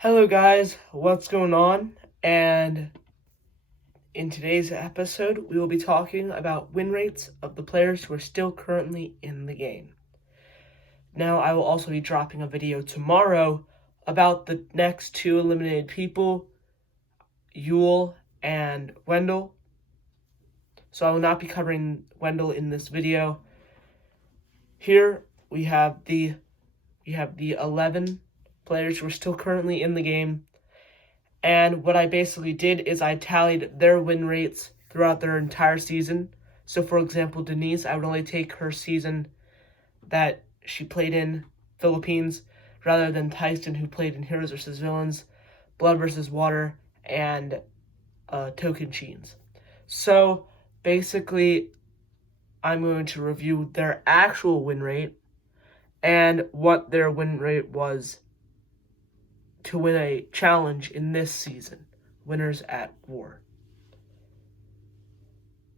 Hello guys, what's going on? And in today's episode, we will be talking about win rates of the players who are still currently in the game. Now, I will also be dropping a video tomorrow about the next two eliminated people, Yule and Wendell. So I will not be covering Wendell in this video. Here we have the 11 players who are still currently in the game. And what I basically did is I tallied their win rates throughout their entire season. So, for example, Denise, I would only take her season that she played in Philippines rather than Tyson, who played in Heroes vs. Villains, Blood vs. Water, and Tocantins. So, basically, I'm going to review their actual win rate and what their win rate was to win a challenge in this season, Winners at War.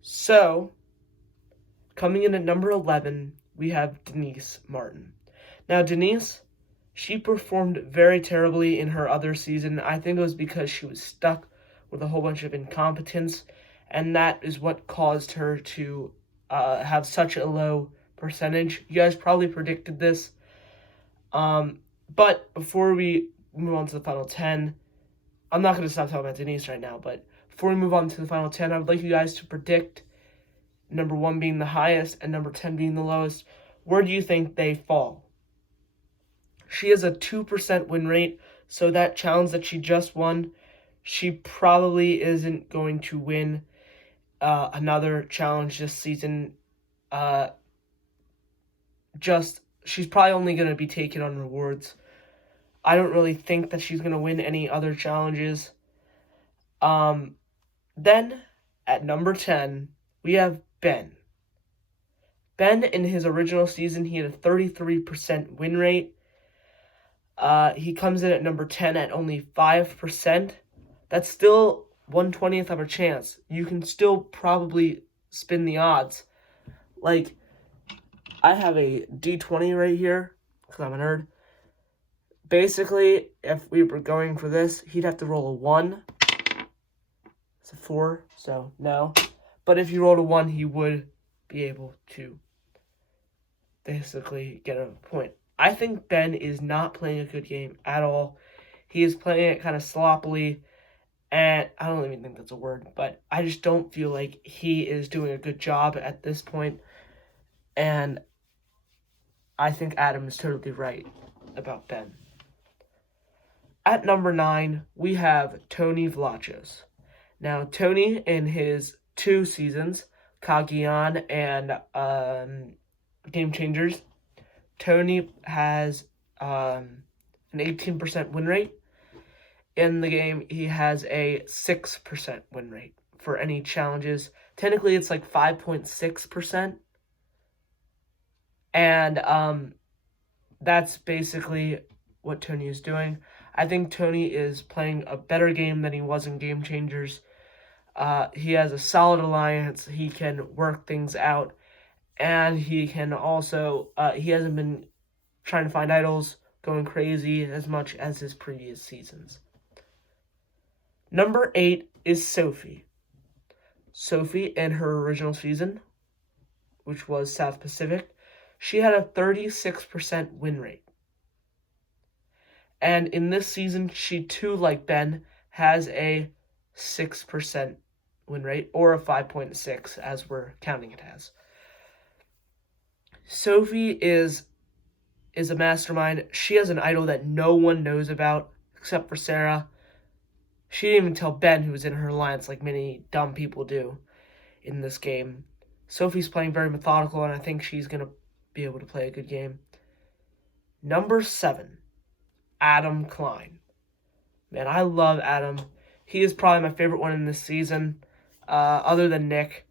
So, coming in at number 11, we have Denise Martin. Now, Denise, she performed very terribly in her other season. I think it was because she was stuck with a whole bunch of incompetence, and that is what caused her to have such a low percentage. You guys probably predicted this. But before we move on to the final 10, I'm not going to stop talking about Denise right now, but before we move on to the final 10, I would like you guys to predict number 1 being the highest and number 10 being the lowest. Where do you think they fall? She has a 2% win rate, so that challenge that she just won, she probably isn't going to win another challenge this season. She's probably only going to be taken on rewards. I don't really think that she's going to win any other challenges. Then, at number 10, we have Ben. Ben, in his original season, he had a 33% win rate. He comes in at number 10 at only 5%. That's still 1/20th of a chance. You can still probably spin the odds. Like, I have a D20 right here, because I'm a nerd. Basically, if we were going for this, he'd have to roll a 1. It's a 4, so no. But if you rolled a 1, he would be able to basically get a point. I think Ben is not playing a good game at all. He is playing it kind of sloppily, and I don't even think that's a word, but I just don't feel like he is doing a good job at this point. And I think Adam is totally right about Ben. At number 9, we have Tony Vlachos. Now, Tony, in his 2 seasons, Cagayan and Game Changers, Tony has an 18% win rate. In the game, he has a 6% win rate for any challenges. Technically, it's like 5.6%. And that's basically what Tony is doing. I think Tony is playing a better game than he was in Game Changers. He has a solid alliance. He can work things out. And he can also, he hasn't been trying to find idols, going crazy as much as his previous seasons. Number 8 is Sophie. Sophie, in her original season, which was South Pacific, she had a 36% win rate. And in this season, she too, like Ben, has a 6% win rate, or a 5.6 as we're counting it as. Sophie is a mastermind. She has an idol that no one knows about except for Sarah. She didn't even tell Ben, who was in her alliance, like many dumb people do in this game. Sophie's playing very methodical, and I think she's going to be able to play a good game. Number 7, Adam Klein. Man, I love Adam. He is probably my favorite one in this season, other than Nick.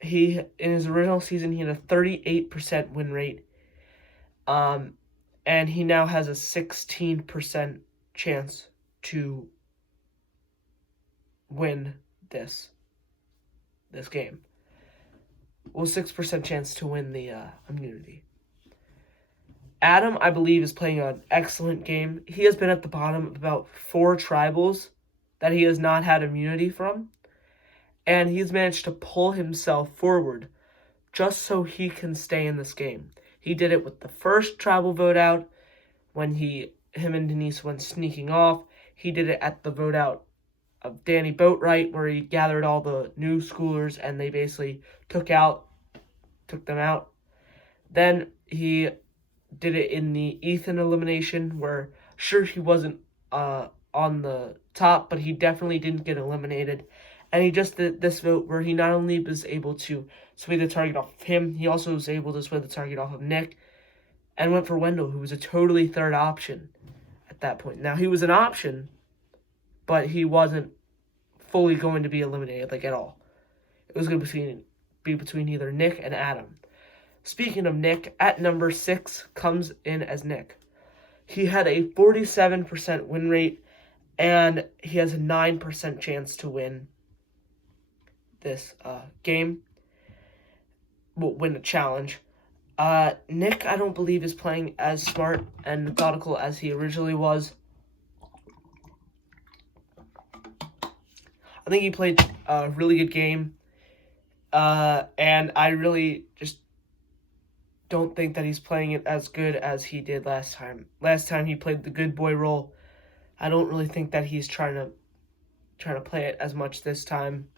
He, in his original season, he had a 38% win rate. And he now has a 16% chance to win this game. Well, 6% chance to win the immunity. Adam, I believe, is playing an excellent game. He has been at the bottom of about 4 tribals that he has not had immunity from, and he's managed to pull himself forward just so he can stay in this game. He did it with the first tribal vote out when him and Denise went sneaking off. He did it at the vote out of Danny Boatwright, where he gathered all the new schoolers and they basically took them out. Then he did it in the Ethan elimination, where sure he wasn't on the top, but he definitely didn't get eliminated. And he just did this vote where he not only was able to sway the target off of him, he also was able to sway the target off of Nick, and went for Wendell, who was a totally third option at that point. Now, he was an option, but he wasn't fully going to be eliminated, like, at all. It was going to be between either Nick and Adam. Speaking of Nick, at number 6 comes in as Nick. He had a 47% win rate, and he has a 9% chance to win this game. Will win the challenge. Nick, I don't believe, is playing as smart and methodical as he originally was. I think he played a really good game, and I really just don't think that he's playing it as good as he did last time. Last time he played the good boy role. I don't really think that he's trying to play it as much this time.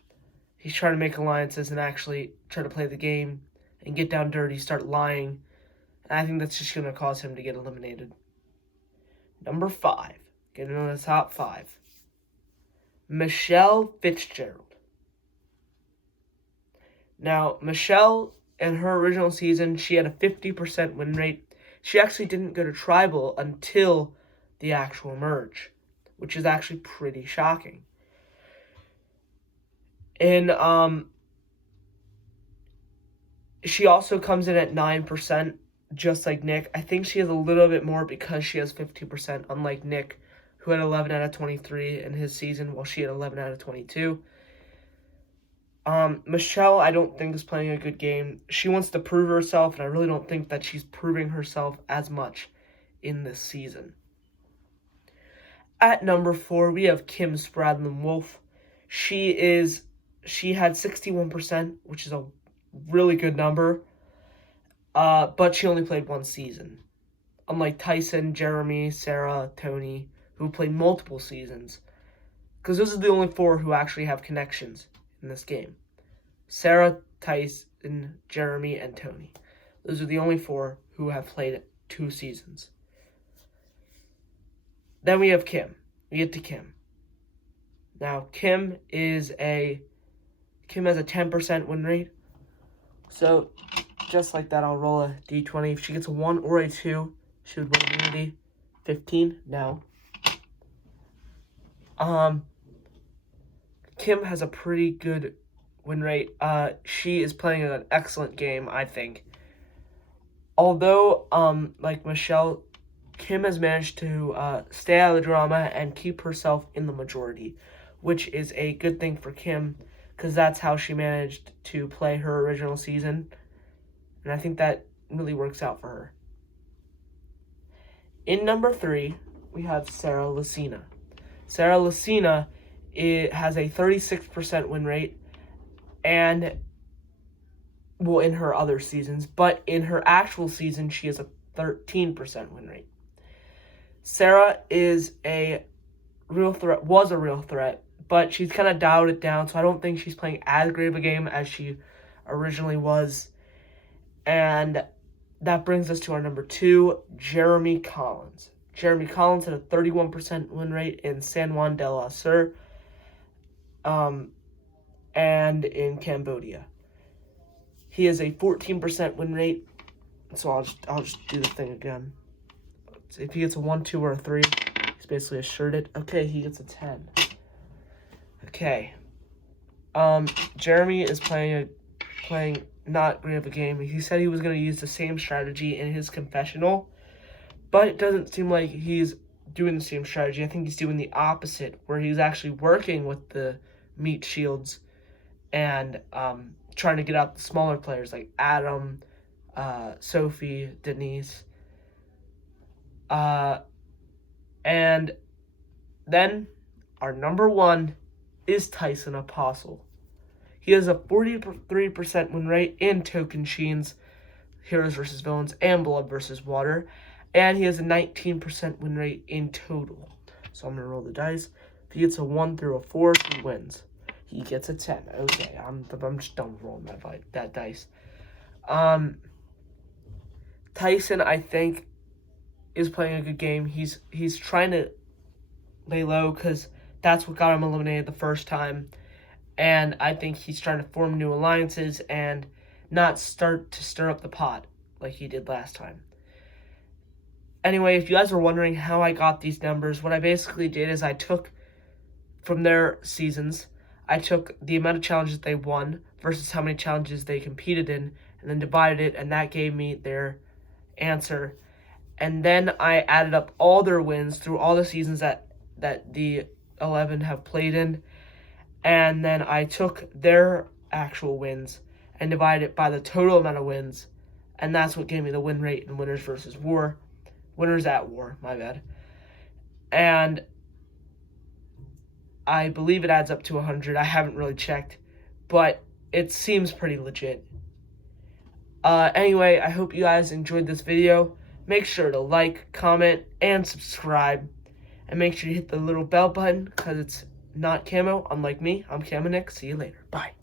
He's trying to make alliances and actually try to play the game and get down dirty, start lying. And I think that's just going to cause him to get eliminated. Number 5, getting on the top 5. Michelle Fitzgerald. Now, Michelle, in her original season, she had a 50% win rate. She actually didn't go to tribal until the actual merge, which is actually pretty shocking. And she also comes in at 9%, just like Nick. I think she has a little bit more because she has 50%, unlike Nick, who had 11 out of 23 in his season, while she had 11 out of 22. Michelle, I don't think, is playing a good game. She wants to prove herself, and I really don't think that she's proving herself as much in this season. At number 4, we have Kim Spradlin Wolf. She had 61%, which is a really good number, but she only played 1 season. Unlike Tyson, Jeremy, Sarah, Tony, who played multiple seasons. Because those are the only 4 who actually have connections in this game. Sarah, Tyson, Jeremy, and Tony. Those are the only 4 who have played 2 seasons. Then we have Kim. We get to Kim. Now, Kim has a 10% win rate. So, just like that, I'll roll a d20. If she gets a 1 or a 2, she would win immunity. 15, no. Kim has a pretty good win rate. She is playing an excellent game, I think. Although, like Michelle, Kim has managed to stay out of the drama and keep herself in the majority, which is a good thing for Kim, because that's how she managed to play her original season, and I think that really works out for her. In number 3, we have Sarah Lucina. Sarah Lucina has a 36% win rate, and, well, in her other seasons, but in her actual season, she has a 13% win rate. Sarah was a real threat, but she's kind of dialed it down, so I don't think she's playing as great of a game as she originally was. And that brings us to our number 2, Jeremy Collins. Jeremy Collins had a 31% win rate in San Juan de la Sur, and in Cambodia. He has a 14% win rate, so I'll just do the thing again. So if he gets a 1, 2, or a 3, he's basically assured. Okay, he gets a 10. Okay. Jeremy is playing not great of a game. He said he was going to use the same strategy in his confessional, but it doesn't seem like he's doing the same strategy. I think he's doing the opposite, where he's actually working with the meat shields and trying to get out the smaller players like Adam, Sophie, Denise. And then our number 1 is Tyson Apostle. He has a 43% win rate in Tokenshiens, Heroes vs. Villains, and Blood vs. Water. And he has a 19% win rate in total. So I'm going to roll the dice. If he gets a 1 through a 4, he wins. He gets a 10. Okay, I'm just done rolling that dice. Tyson, I think, is playing a good game. He's trying to lay low because that's what got him eliminated the first time. And I think he's trying to form new alliances and not start to stir up the pot like he did last time. Anyway, if you guys are wondering how I got these numbers, what I basically did is I took from their seasons, I took the amount of challenges they won versus how many challenges they competed in, and then divided it, and that gave me their answer. And then I added up all their wins through all the seasons that the 11 have played in, and then I took their actual wins and divided it by the total amount of wins, and that's what gave me the win rate in Winners at War, my bad. And I believe it adds up to 100. I haven't really checked, but it seems pretty legit. Anyway, I hope you guys enjoyed this video. Make sure to like, comment, and subscribe. And make sure you hit the little bell button because it's not camo. Unlike me, I'm Camo Nick. See you later. Bye.